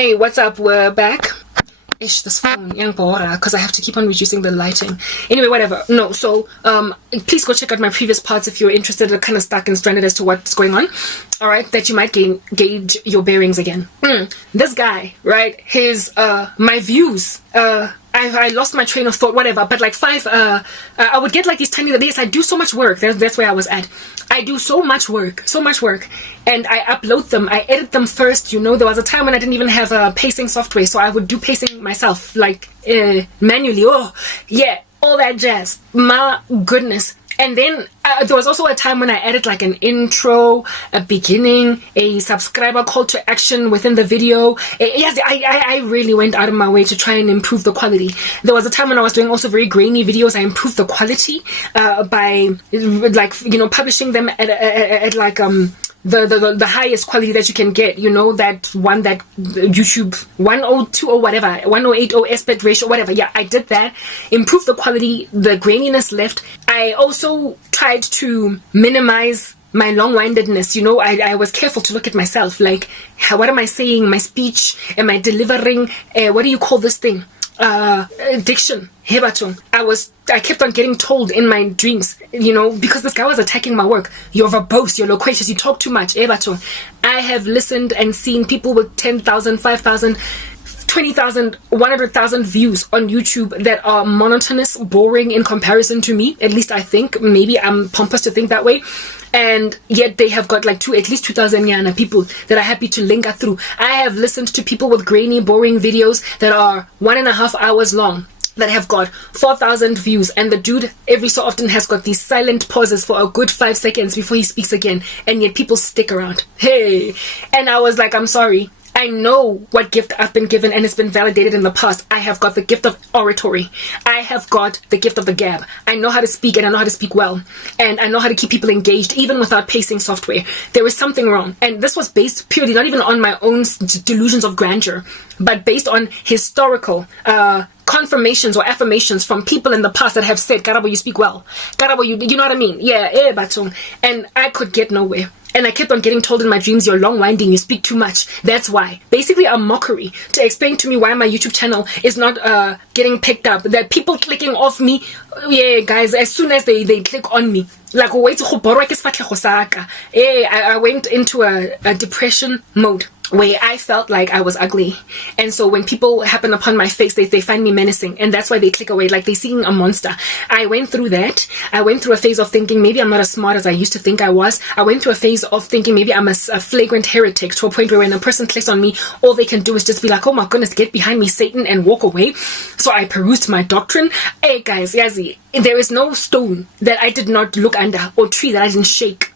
Hey, what's up? We're back. Ish, this phone, because I have to keep on reducing the lighting. Anyway, whatever. No, so please go check out my previous parts if you're interested or kind of stuck and stranded as to what's going on. All right, that you might gauge your bearings again. This guy, right? His my views. I lost my train of thought, whatever. But like I would get like these tiny. Yes, I do so much work. That's where I was at. I do so much work, and I upload them. I edit them first. You know, there was a time when I didn't even have pacing software, so I would do pacing myself, like manually. Oh, yeah, all that jazz. My goodness. And then there was also a time when I added like an intro, a beginning, a subscriber call to action within the video. Yes, I really went out of my way to try and improve the quality. There was a time when I was doing also very grainy videos. I improved the quality by like, you know, publishing them at like the highest quality that you can get, you know, that one that YouTube 102 or whatever, 1080 aspect ratio, whatever. Yeah, I did that, improved the quality, the graininess left. I also tried to minimize my long-windedness. You know, I was careful to look at myself, like, what am I saying? My speech, am I delivering, what do you call this thing? Diction. I kept on getting told in my dreams, you know, because this guy was attacking my work. You're verbose, you're loquacious, you talk too much. I have listened and seen people with 10,000, 5,000, 20,000, 100,000 views on YouTube that are monotonous, boring in comparison to me. At least I think. Maybe I'm pompous to think that way. And yet they have got like at least 2,000 yana people that are happy to linger through. I have listened to people with grainy, boring videos that are 1.5 hours long, that have got 4,000 views, and the dude every so often has got these silent pauses for a good 5 seconds before he speaks again, and yet people stick around. Hey, and I was like, I'm sorry, I know what gift I've been given, and it's been validated in the past. I have got the gift of oratory. I have got the gift of the gab. I know how to speak, and I know how to speak well, and I know how to keep people engaged even without pacing software. There is something wrong, and this was based purely not even on my own delusions of grandeur, but based on historical confirmations or affirmations from people in the past that have said, Karabo, you speak well. Karabo, you know what I mean? Yeah, Batung. And I could get nowhere. And I kept on getting told in my dreams, you're long-winding, you speak too much. That's why. Basically a mockery to explain to me why my YouTube channel is not getting picked up. That people clicking off me, yeah, guys, as soon as they click on me, like, I went into a depression mode where I felt like I was ugly. And so when people happen upon my face, they find me menacing, and that's why they click away, like they're seeing a monster. I went through that. I went through a phase of thinking maybe I'm not as smart as I used to think I was. I went through a phase of thinking maybe I'm a flagrant heretic, to a point where when a person clicks on me, all they can do is just be like, oh my goodness, get behind me, Satan, and walk away. So I perused my doctrine. Hey guys, Yazi, there is no stone that I did not look under, or tree that I didn't shake,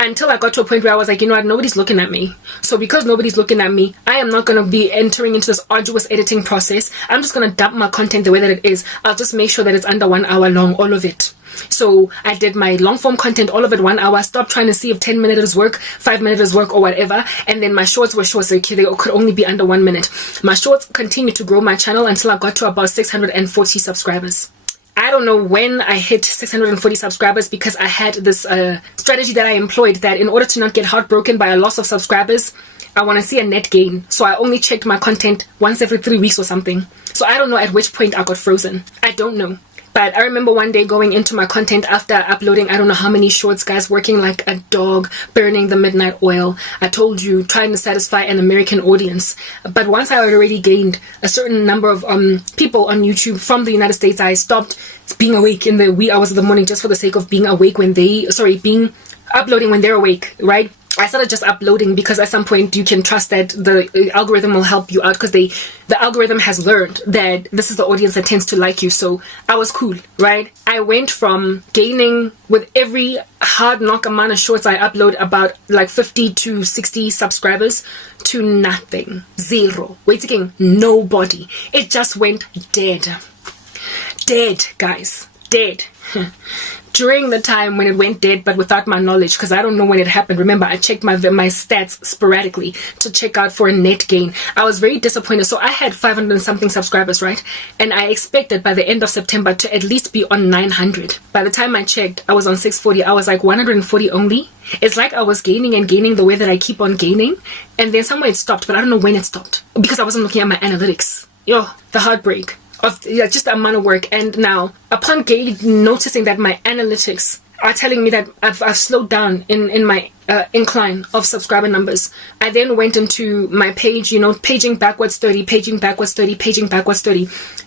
until I got to a point where I was like, you know what, nobody's looking at me. So because nobody's looking at me, I am not going to be entering into this arduous editing process. I'm just going to dump my content the way that it is. I'll just make sure that it's under 1 hour long, all of it. So I did my long form content, all of it 1 hour. Stopped trying to see if 10 minutes work, 5 minutes work, or whatever. And then my shorts were short, so they could only be under 1 minute. My shorts continued to grow my channel until I got to about 640 subscribers. I don't know when I hit 640 subscribers, because I had this strategy that I employed, that in order to not get heartbroken by a loss of subscribers, I want to see a net gain. So I only checked my content once every 3 weeks or something. So I don't know at which point I got frozen. I don't know. But I remember one day going into my content after uploading I don't know how many shorts, guys, working like a dog, burning the midnight oil. I told you, trying to satisfy an American audience. But once I had already gained a certain number of people on YouTube from the United States, I stopped being awake in the wee hours of the morning just for the sake of being awake when uploading when they're awake, right? I started just uploading because at some point you can trust that the algorithm will help you out, because the algorithm has learned that this is the audience that tends to like you. So I was cool, right? I went from gaining with every hard knock amount of shorts I upload about like 50 to 60 subscribers to nothing. Zero. Wait again, nobody. It just went dead. Dead, guys. dead. During the time when it went dead, but without my knowledge, because I don't know when it happened. Remember, I checked my stats sporadically to check out for a net gain. I was very disappointed. So I had 500 and something subscribers, right? And I expected by the end of September to at least be on 900. By the time I checked, I was on 640. I was like 140 only. It's like I was gaining and gaining the way that I keep on gaining. And then somewhere it stopped, but I don't know when it stopped because I wasn't looking at my analytics. Yo, the heartbreak of just the amount of work. And now, upon noticing that my analytics are telling me that I've slowed down in my incline of subscriber numbers, I then went into my page, paging backwards 30, paging backwards 30, paging backwards 30,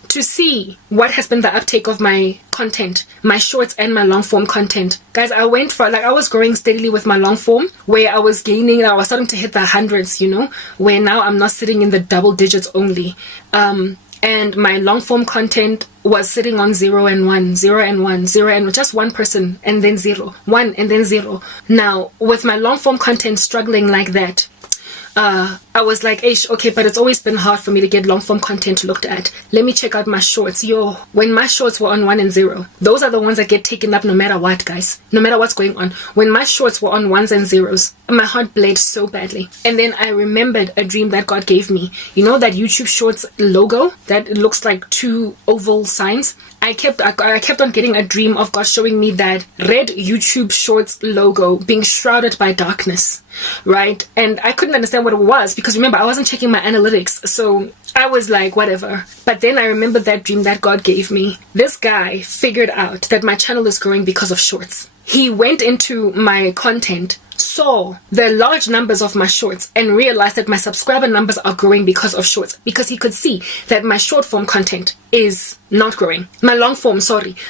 to see what has been the uptake of my content, my shorts and my long form content. Guys, I went for, I was growing steadily with my long form, where I was gaining, I was starting to hit the hundreds, where now I'm not sitting in the double digits only. And my long form content was sitting on 0 and 1, 0 and 1, 0 and just one person, and then 0, 1 and then 0. Now, with my long form content struggling like that, I was like, okay, but it's always been hard for me to get long form content looked at. Let me check out my shorts. When my shorts were on 1 and 0, those are the ones that get taken up no matter what, guys. No matter what's going on. When my shorts were on 1s and 0s, my heart bled so badly. And then I remembered a dream that God gave me. You know that YouTube Shorts logo that looks like 2 oval signs? I kept on getting a dream of God showing me that red YouTube Shorts logo being shrouded by darkness, right? And I couldn't understand what it was because remember, I wasn't checking my analytics, so I was like, whatever. But then I remembered that dream that God gave me. This guy figured out that my channel is growing because of shorts. He went into my content, saw the large numbers of my shorts, and realized that my subscriber numbers are growing because of shorts, because he could see that my short form content is not growing. My long form,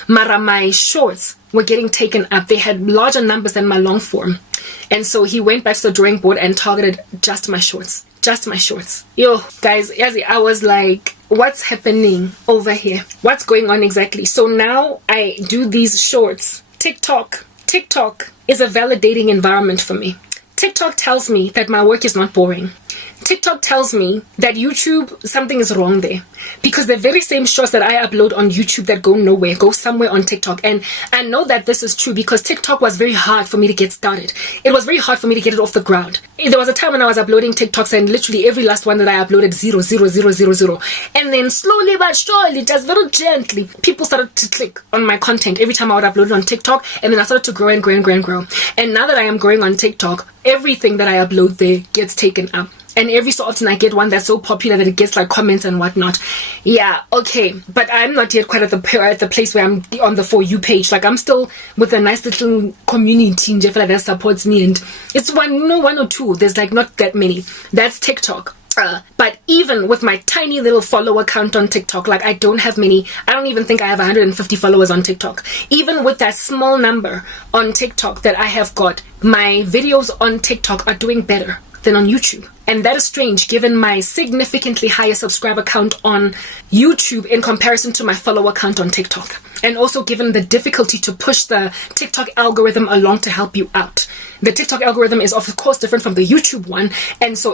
Mara, my shorts were getting taken up. They had larger numbers than my long form. And so he went back to the drawing board and targeted just my shorts. Just my shorts. Yo, guys, I was like, what's happening over here? What's going on exactly? So now I do these shorts. TikTok is a validating environment for me. TikTok tells me that my work is not boring. TikTok tells me that YouTube, something is wrong there. Because the very same shorts that I upload on YouTube that go nowhere, go somewhere on TikTok. And I know that this is true because TikTok was very hard for me to get started. It was very hard for me to get it off the ground. There was a time when I was uploading TikToks and literally every last one that I uploaded, 0, 0, 0, 0, 0. And then slowly but surely, just very gently, people started to click on my content every time I would upload it on TikTok. And then I started to grow and grow and grow and grow. And now that I am growing on TikTok, everything that I upload there gets taken up. And every so often I get one that's so popular that it gets like comments and whatnot. Yeah, okay. But I'm not yet quite at the place where I'm on the For You page. Like I'm still with a nice little community in Jeffrey that supports me. And it's one or two. There's like not that many. That's TikTok. But even with my tiny little follower count on TikTok, like I don't have many. I don't even think I have 150 followers on TikTok. Even with that small number on TikTok that I have got, my videos on TikTok are doing better than on YouTube. And that is strange given my significantly higher subscriber count on YouTube in comparison to my follower count on TikTok. And also given the difficulty to push the TikTok algorithm along to help you out. The TikTok algorithm is of course different from the YouTube one. And so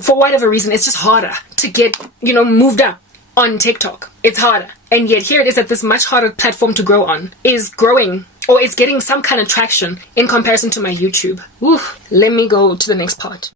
for whatever reason, it's just harder to get, moved up on TikTok. It's harder. And yet here it is that this much harder platform to grow on is growing, or it's getting some kind of traction in comparison to my YouTube. Let me go to the next part.